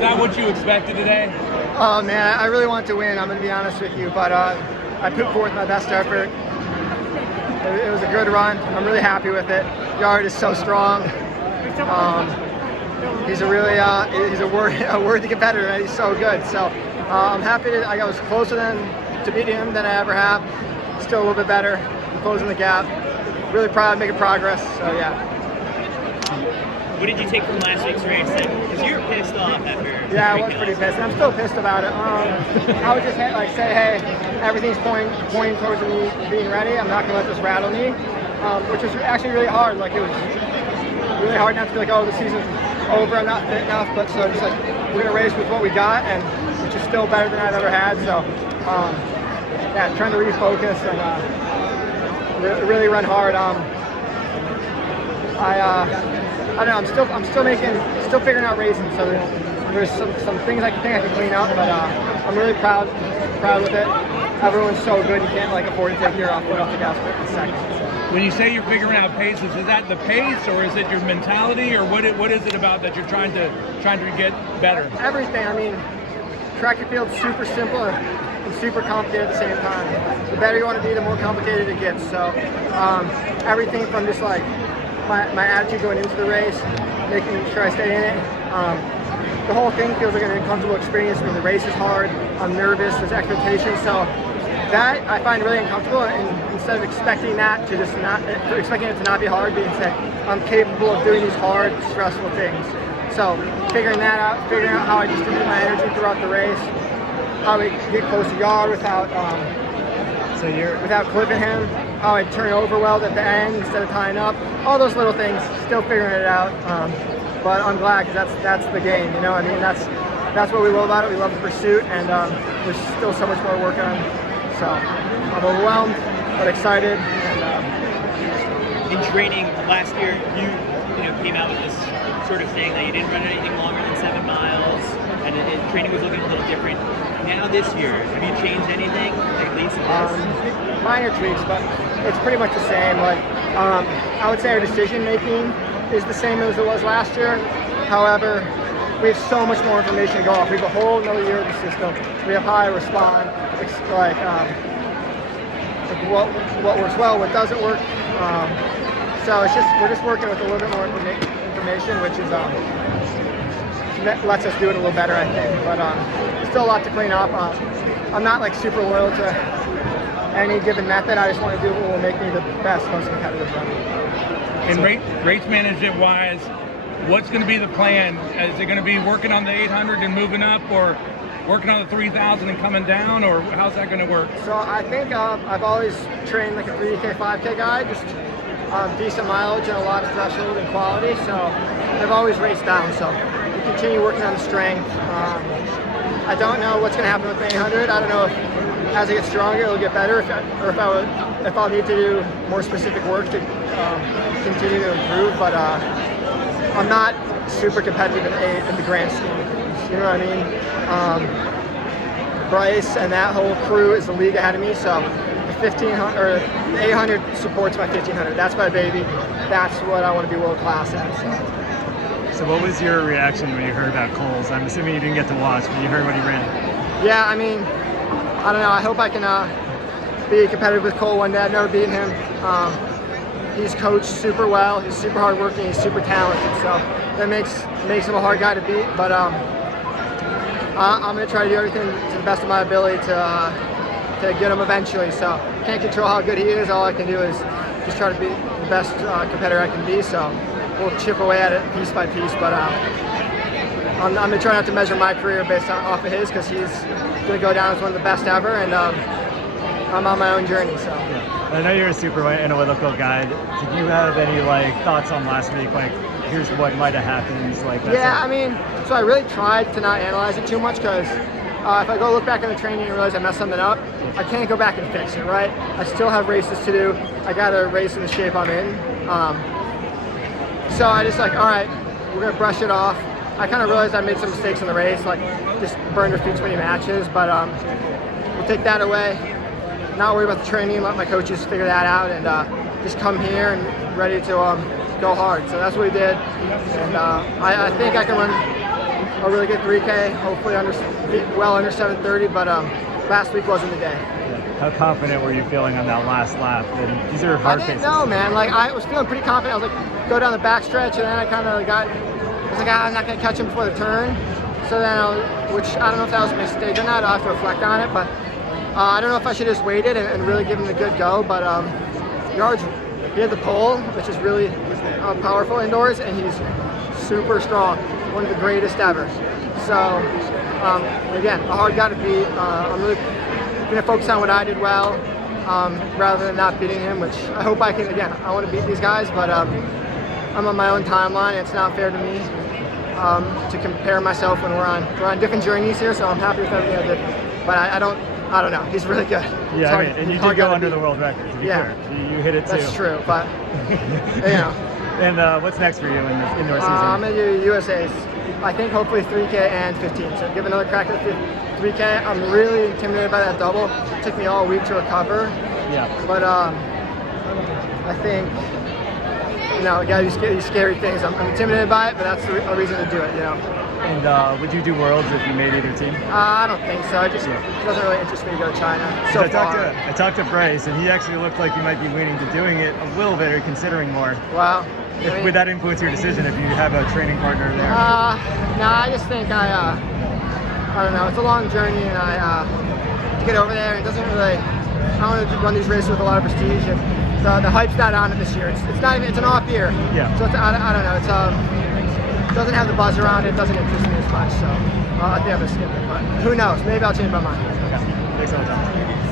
that what you expected today? Oh man, I really want to win. I'm going to be honest with you, but I put forth my best effort. It was a good run. I'm really happy with it. Yard is so strong. He's a really he's a worthy competitor, and he's so good. So I'm happy that I was closer to beating him than I ever have. Still a little bit better, closing the gap. Really proud of making progress. So yeah. What did you take from last week's race? Because you were pissed off after. Yeah, I was pretty pissed. I'm still pissed about it. I would just say, hey, everything's pointing towards me being ready. I'm not gonna let this rattle me, which was actually really hard. Like it was really hard not to feel like, oh, the season's over. I'm not fit enough. But so just like we're gonna race with what we got, and which is still better than I've ever had. So yeah, trying to refocus and really run hard. I don't know. I'm still figuring out racing. So there's some things I think I can clean up, but I'm really proud with it. Everyone's so good, you can't like afford to take your foot off the gas for a second. So. When you say you're figuring out paces, is that the pace, or is it your mentality, or what is it about that you're trying to get better? Everything. I mean, track and field's super simple and super complicated at the same time. The better you want to be, the more complicated it gets. So everything from just like my attitude going into the race, making sure I stay in it. The whole thing feels like an uncomfortable experience. I mean, the race is hard. I'm nervous. There's expectations. So that I find really uncomfortable. And instead of expecting that to just expecting it to not be hard, being said I'm capable of doing these hard, stressful things. So figuring that out, figuring out how I distribute my energy throughout the race, how I get close to yard without clipping him, how I turn over well at the end instead of tying up, all those little things, still figuring it out. But I'm glad because that's the game, you know. I mean, that's what we love about it. We love the pursuit, and there's still so much more work on. So I'm overwhelmed, but excited. And, in training last year, you came out with this sort of saying that you didn't run anything longer than 7 miles, and training was looking a little different. Now this year, have you changed anything, at least minor tweaks, but it's pretty much the same. Like I would say our decision making is the same as it was last year. However, we have so much more information to go off. We have a whole another year of the system. We have how I respond, like what works well, what doesn't work. So we're just working with a little bit more information, which is lets us do it a little better, I think. But still a lot to clean up. I'm not like super loyal to any given method. I just want to do what will make me the best, most competitive runner. And race management wise, what's going to be the plan? Is it going to be working on the 800 and moving up, or working on the 3000 and coming down, or how's that going to work? So I think I've always trained like a 3K, 5K guy, just decent mileage and a lot of threshold and quality. So I've always raced down. So we continue working on the strength. I don't know what's going to happen with the 800. I don't know if as I get stronger it'll get better, if I'll need to do more specific work to continue to improve. But I'm not super competitive in the grand scheme of things. You know what I mean? Bryce and that whole crew is the league ahead of me. So the 1500 or the 800 supports my 1500. That's my baby. That's what I want to be world class at. So what was your reaction when you heard about Coles? I'm assuming you didn't get to watch, but you heard what he ran. Yeah, I mean, I don't know. I hope I can be competitive with Cole one day. I've never beaten him. He's coached super well. He's super hardworking. He's super talented. So that makes him a hard guy to beat. But I'm going to try to do everything to the best of my ability to get him eventually. So can't control how good he is. All I can do is just try to be the best competitor I can be. So we'll chip away at it piece by piece. But I'm going to try not to measure my career based off of his, because he's going to go down as one of the best ever. And I'm on my own journey. So. Yeah. I know you're a super analytical guy. Did you have any thoughts on last week? Like, here's what might have happened. Yeah, I mean, so I really tried to not analyze it too much, because if I go look back on the training and realize I messed something up, I can't go back and fix it, right? I still have races to do. I got to race in the shape I'm in. So I just all right, we're gonna brush it off. I kind of realized I made some mistakes in the race, like just burned a few too many matches, but we'll take that away. Not worry about the training, let my coaches figure that out, and just come here and ready to go hard. So that's what we did, and I think I can run a really good 3K, hopefully well under 7:30. But last week wasn't the day. How confident were you feeling on that last lap? And these are hard I didn't paces. know, man. Like I was feeling pretty confident. I was like, go down the backstretch, and then I kind of I was like, I'm not gonna catch him before the turn. So then, which I don't know if that was a mistake or not. I'll have to reflect on it, but I don't know if I should have just waited and really give him a good go. But yards, he had the pole, which is really powerful indoors, and he's super strong, one of the greatest ever. So again, a hard guy to beat. I'm really gonna focus on what I did well, rather than not beating him, which I hope I can. Again, I want to beat these guys, but I'm on my own timeline. It's not fair to me to compare myself when we're on different journeys here. So I'm happy with everything I did, but I don't know. He's really good. Yeah, I mean, and you did go under the world record. To be clear. You hit it too. That's true, but And what's next for you in the indoor season? I'm gonna do USA's. I think hopefully 3K and 15. So give another crack at 3K. I'm really intimidated by that double. It took me all week to recover. Yeah. But I think, again, these scary things. I'm intimidated by it, but that's a reason to do it. And would you do Worlds if you made either team? I don't think so. It doesn't really interest me to go to China so far. I talked to Bryce, and he actually looked like you might be leaning to doing it a little bit or considering more. Wow. Would that influence your decision if you have a training partner there? No, I just think I don't know. It's a long journey, and to get over there, it doesn't really. I want to run these races with a lot of prestige, and the hype's not on it this year. It's not even. It's an off year. Yeah. So I don't know. It doesn't have the buzz around it. It doesn't interest me as much. So I think I'm gonna skip it. But who knows? Maybe I'll change my mind. Okay. Thanks all the time.